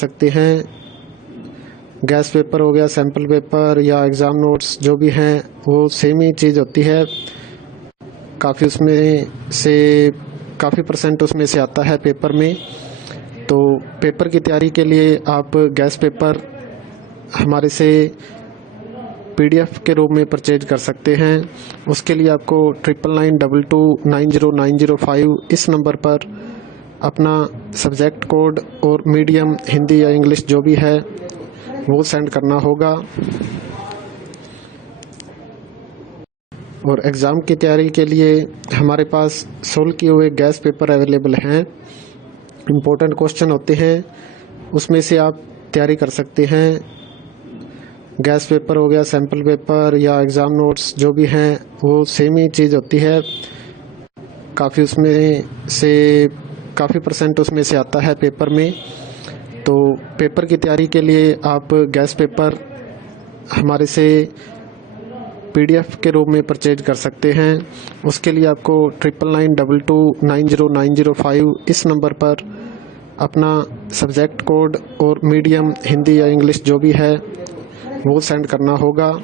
सकते हैं। Gas paper हो गया, सैम्पल पेपर या एग्ज़ाम नोट्स जो भी हैं वो सेम ही चीज़ होती है। काफ़ी उसमें से काफ़ी परसेंट उसमें से आता है पेपर में। तो पेपर की तैयारी के लिए आप गैस पेपर हमारे से PDF के रूप में परचेज कर सकते हैं। उसके लिए आपको 9992290905 इस नंबर पर अपना सब्जेक्ट कोड और मीडियम हिंदी या इंग्लिश जो भी है वो सेंड करना होगा। और एग्ज़ाम की तैयारी के लिए हमारे पास सोल्व किए हुए गैस पेपर अवेलेबल हैं। इम्पोर्टेंट क्वेश्चन होते हैं, उसमें से आप तैयारी कर सकते हैं। गैस पेपर हो गया, सैम्पल पेपर या एग्ज़ाम नोट्स जो भी हैं वो सेम ही चीज़ होती है। काफ़ी उसमें से काफ़ी परसेंट उसमें से आता है पेपर में। तो पेपर की तैयारी के लिए आप गैस पेपर हमारे से PDF के रूप में परचेज कर सकते हैं। उसके लिए आपको 9992290905 इस नंबर पर अपना सब्जेक्ट कोड और मीडियम हिंदी या इंग्लिश जो भी है वो सेंड करना होगा।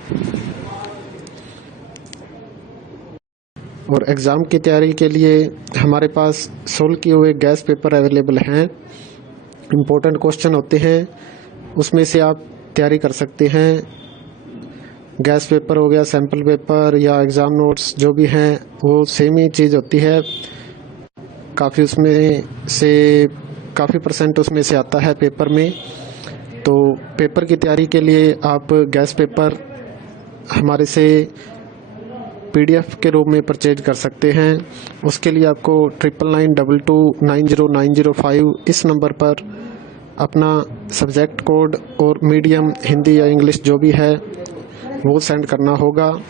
और एग्ज़ाम की तैयारी के लिए हमारे पास सोल्व किए हुए गैस पेपर अवेलेबल हैं। इम्पोर्टेंट क्वेश्चन होते हैं, उसमें से आप तैयारी कर सकते हैं। गैस पेपर हो गया, सैम्पल पेपर या एग्ज़ाम नोट्स जो भी हैं वो सेम ही चीज़ होती है। काफ़ी उसमें से काफ़ी परसेंट उसमें से आता है पेपर में। तो पेपर की तैयारी के लिए आप गैस पेपर हमारे से PDF के रूप में परचेज कर सकते हैं। उसके लिए आपको 9992290905 इस नंबर पर अपना सब्जेक्ट कोड और मीडियम हिंदी या इंग्लिश जो भी है वो सेंड करना होगा।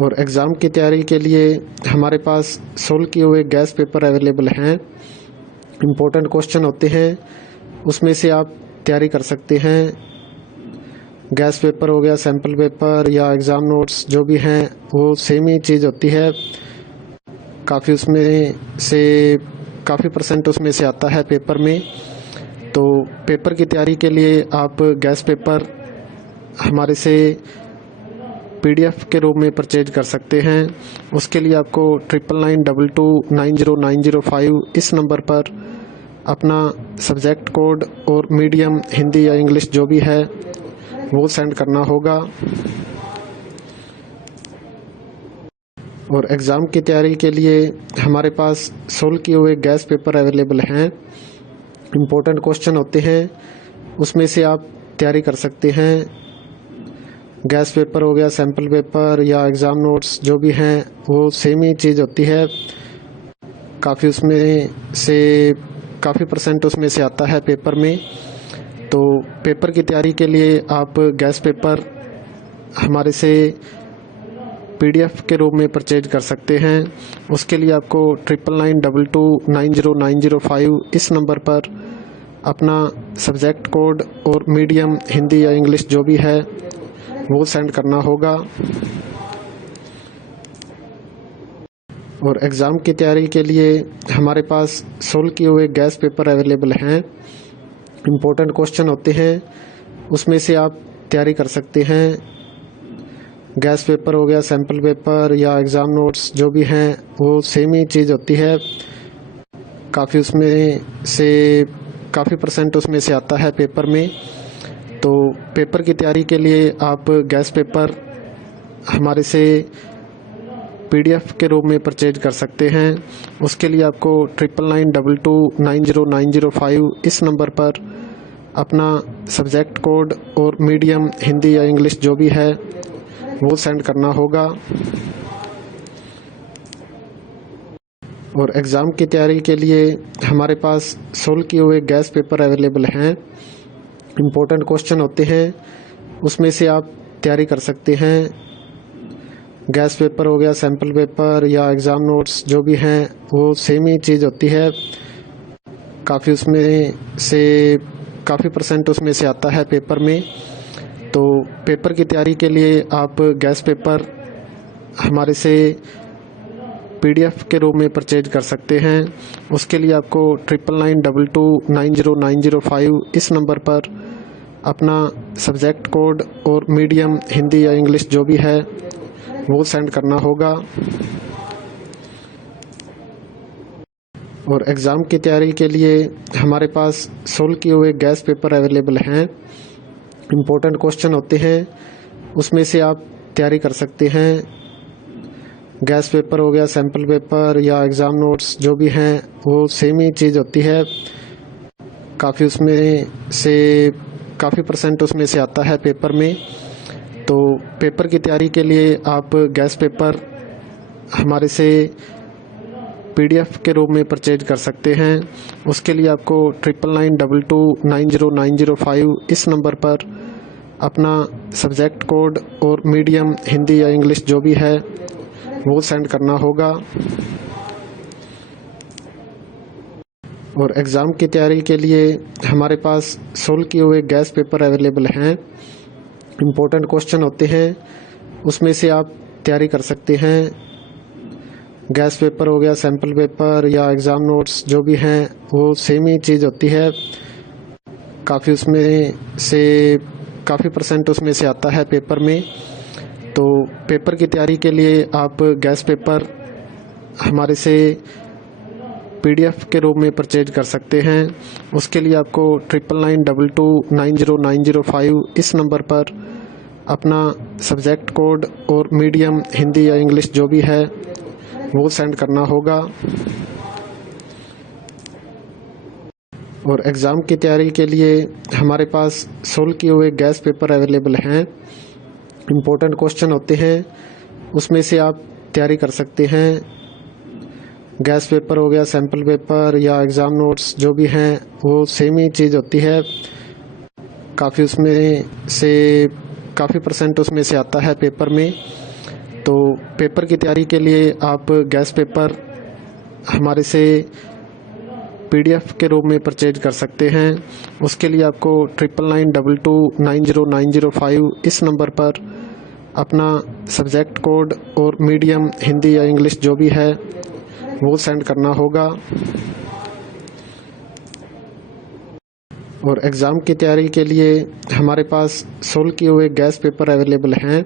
और एग्ज़ाम की तैयारी के लिए हमारे पास सोल्व किए हुए गैस पेपर अवेलेबल हैं। इम्पोर्टेंट क्वेश्चन होते हैं, उसमें से आप तैयारी कर सकते हैं। गैस पेपर हो गया, सैम्पल पेपर या एग्ज़ाम नोट्स जो भी हैं वो सेम ही चीज़ होती है। काफ़ी उसमें से काफ़ी परसेंट उसमें से आता है पेपर में। तो पेपर की तैयारी के लिए आप गैस पेपर हमारे से PDF के रूप में परचेज कर सकते हैं। उसके लिए आपको 9992290905 इस नंबर पर अपना सब्जेक्ट कोड और मीडियम हिंदी या इंग्लिश जो भी है वो सेंड करना होगा। और एग्ज़ाम की तैयारी के लिए हमारे पास सोल्व किए हुए गैस पेपर अवेलेबल हैं। इम्पोर्टेंट क्वेश्चन होते हैं, उसमें से आप तैयारी कर सकते हैं। गैस पेपर हो गया, सैम्पल पेपर या एग्ज़ाम नोट्स जो भी हैं वो सेम ही चीज़ होती है। काफ़ी उसमें से काफ़ी परसेंट उसमें से आता है पेपर में। तो पेपर की तैयारी के लिए आप गैस पेपर हमारे से PDF के रूप में परचेज कर सकते हैं। उसके लिए आपको 9992290905 इस नंबर पर अपना सब्जेक्ट कोड और मीडियम हिंदी या इंग्लिश जो भी है वो सेंड करना होगा। और एग्ज़ाम की तैयारी के लिए हमारे पास सोल्व किए हुए गैस पेपर अवेलेबल हैं। इम्पोर्टेंट क्वेश्चन होते हैं, उसमें से आप तैयारी कर सकते हैं। गैस पेपर हो गया, सैम्पल पेपर या एग्ज़ाम नोट्स जो भी हैं वो सेम ही चीज़ होती है। काफ़ी उसमें से काफ़ी परसेंट उसमें से आता है पेपर में। तो पेपर की तैयारी के लिए आप गैस पेपर हमारे से PDF के रूप में परचेज कर सकते हैं। उसके लिए आपको 9992290905 इस नंबर पर अपना सब्जेक्ट कोड और मीडियम हिंदी या इंग्लिश जो भी है वो सेंड करना होगा। और एग्ज़ाम की तैयारी के लिए हमारे पास सोल्व किए हुए गैस पेपर अवेलेबल हैं। इम्पोर्टेंट क्वेश्चन होते हैं, उसमें से आप तैयारी कर सकते हैं। गैस पेपर हो गया, सैम्पल पेपर या एग्ज़ाम नोट्स जो भी हैं वो सेम ही चीज़ होती है। काफ़ी उसमें से काफ़ी परसेंट उसमें से आता है पेपर में। तो पेपर की तैयारी के लिए आप गैस पेपर हमारे से PDF के रूप में परचेज कर सकते हैं। उसके लिए आपको 9992290905 इस नंबर पर अपना सब्जेक्ट कोड और मीडियम हिंदी या इंग्लिश जो भी है वो सेंड करना होगा। और एग्ज़ाम की तैयारी के लिए हमारे पास सोल्व किए हुए गैस पेपर अवेलेबल हैं। इम्पोर्टेंट क्वेश्चन होते हैं, उसमें से आप तैयारी कर सकते हैं। गैस पेपर हो गया, सैम्पल पेपर या एग्ज़ाम नोट्स जो भी हैं वो सेम ही चीज़ होती है। काफ़ी उसमें से काफ़ी % उसमें से आता है पेपर में। तो पेपर की तैयारी के लिए आप गैस पेपर हमारे से PDF के रूप में परचेज कर सकते हैं। उसके लिए आपको 9992290905 इस नंबर पर अपना सब्जेक्ट कोड और मीडियम हिंदी या इंग्लिश जो भी है वो सेंड करना होगा। और एग्ज़ाम की तैयारी के लिए हमारे पास सोल्व किए हुए गैस पेपर अवेलेबल हैं। इम्पोर्टेंट क्वेश्चन होते हैं, उसमें से आप तैयारी कर सकते हैं। गैस पेपर हो गया, सैम्पल पेपर या एग्ज़ाम नोट्स जो भी हैं वो सेम ही चीज़ होती है। काफ़ी उसमें से काफ़ी % उसमें से आता है पेपर में। तो पेपर की तैयारी के लिए आप गैस पेपर हमारे से PDF के रूप में परचेज कर सकते हैं। उसके लिए आपको 9992290905 इस नंबर पर अपना सब्जेक्ट कोड और मीडियम हिंदी या इंग्लिश जो भी है वो सेंड करना होगा। और एग्ज़ाम की तैयारी के लिए हमारे पास सोल्व किए हुए गैस पेपर अवेलेबल हैं। इम्पोर्टेंट क्वेश्चन होते हैं, उसमें से आप तैयारी कर सकते हैं। गैस पेपर हो गया, सैम्पल पेपर या एग्ज़ाम नोट्स जो भी हैं वो सेम ही चीज़ होती है। काफ़ी उसमें से काफ़ी % उसमें से आता है पेपर में। तो पेपर की तैयारी के लिए आप गैस पेपर हमारे से PDF के रूप में परचेज कर सकते हैं। उसके लिए आपको 9992290905 इस नंबर पर अपना सब्जेक्ट कोड और मीडियम हिंदी या इंग्लिश जो भी है वो सेंड करना होगा। इम्पोर्टेंट क्वेश्चन होते हैं, उसमें से आप तैयारी कर सकते हैं। गैस पेपर हो गया, सैम्पल पेपर या एग्ज़ाम नोट्स जो भी हैं वो सेम ही चीज़ होती है। काफ़ी उसमें से काफ़ी % उसमें से आता है पेपर में। तो पेपर की तैयारी के लिए आप गैस पेपर हमारे से PDF के रूप में परचेज कर सकते हैं। उसके लिए आपको 9992290905 इस नंबर पर अपना सब्जेक्ट कोड और मीडियम हिंदी या इंग्लिश जो भी है वो सेंड करना होगा। और एग्ज़ाम की तैयारी के लिए हमारे पास सोल्व किए हुए गैस पेपर अवेलेबल हैं।